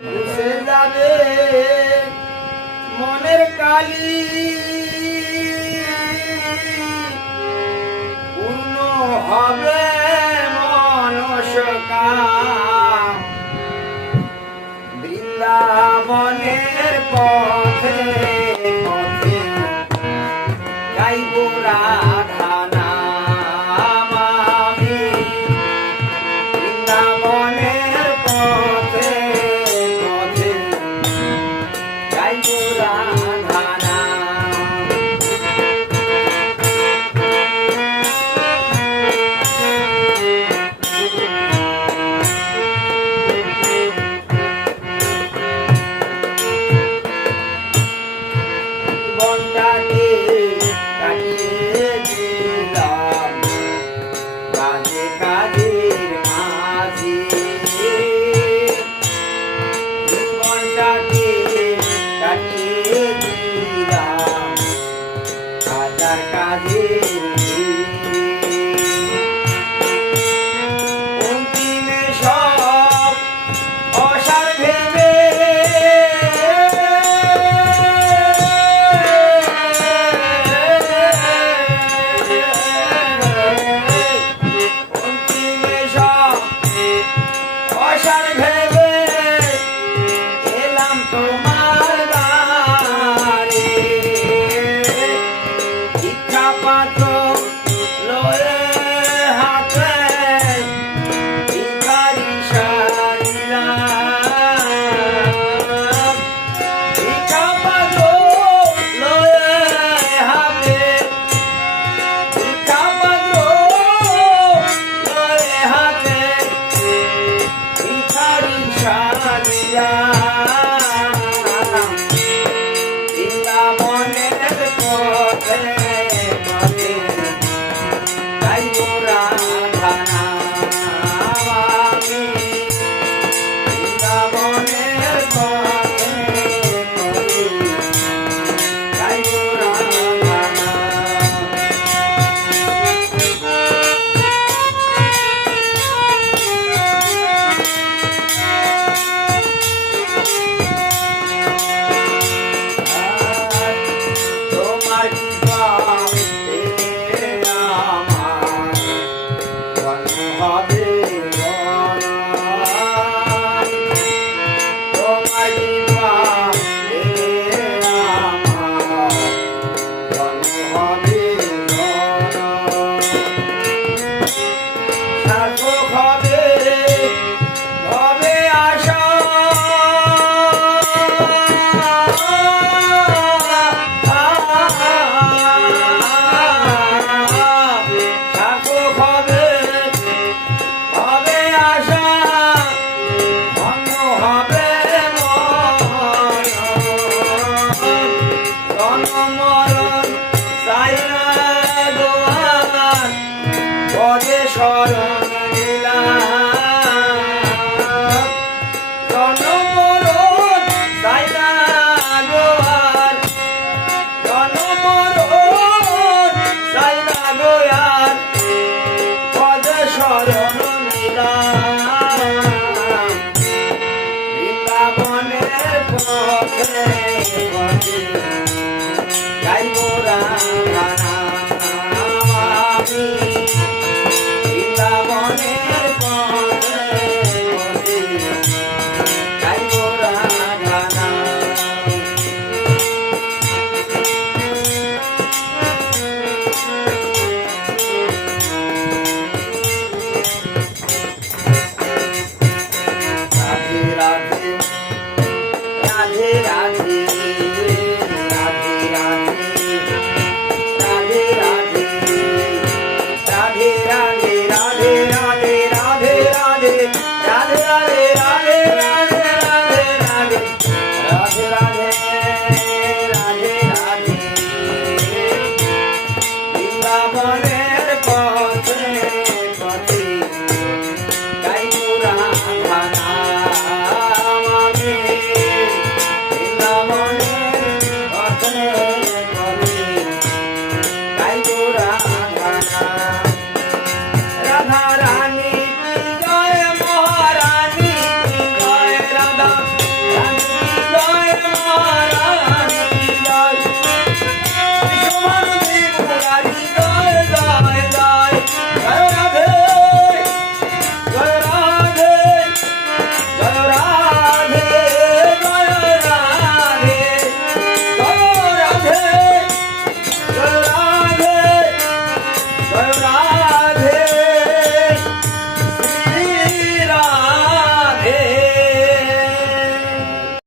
মুছে যাবে মনের কালি, পূর্ণ হবে মনস্কাম। বৃন্দাবনের পথে পথে গাইব রাধা নাম আমি। বৃন্দাবনের পথে পথে গাইব রাধা নাম। বনটাকে কাটিয়ে দিলাম কাজে কাজের মাঝে। জীবনটাকে কাটিয়ে দিলাম হাজার কাজের অন্তিমে সব অসার ভেবে অসার ভেবে এলাম তোমার দ্বারে। ভিক্ষা পাত্র লয়ে হাতে ভিখারি সারিলাম। ভিক্ষা পাত্র লয়ে হাতে ভিক্ষা পাত্র লয়ে হাতে ভিখারি সারিলাম। বৃন্দাবনের পথে পথে গাইব রাধা নাম আমি। বৃন্দাবনের পথে পথে গাইব রাধা নাম। তোমার কৃপা পেলে আমার জন্ম হবে গণ। তোমার কৃপা পেলে আমার জন্ম হবে গণ। সার্থক হবে হবে আশা। সার্থক হবে হবে আশা, ধন্য হবে মরণ। জন্ম মরণ চাই না গোয়ার পদে শরণ নিলাম। জন্ম মরণ চাই না গোয়ার জন্ম মরণ চাই না গোয়ার পদে শরণ নিলাম। বৃন্দাবনের পথে পথে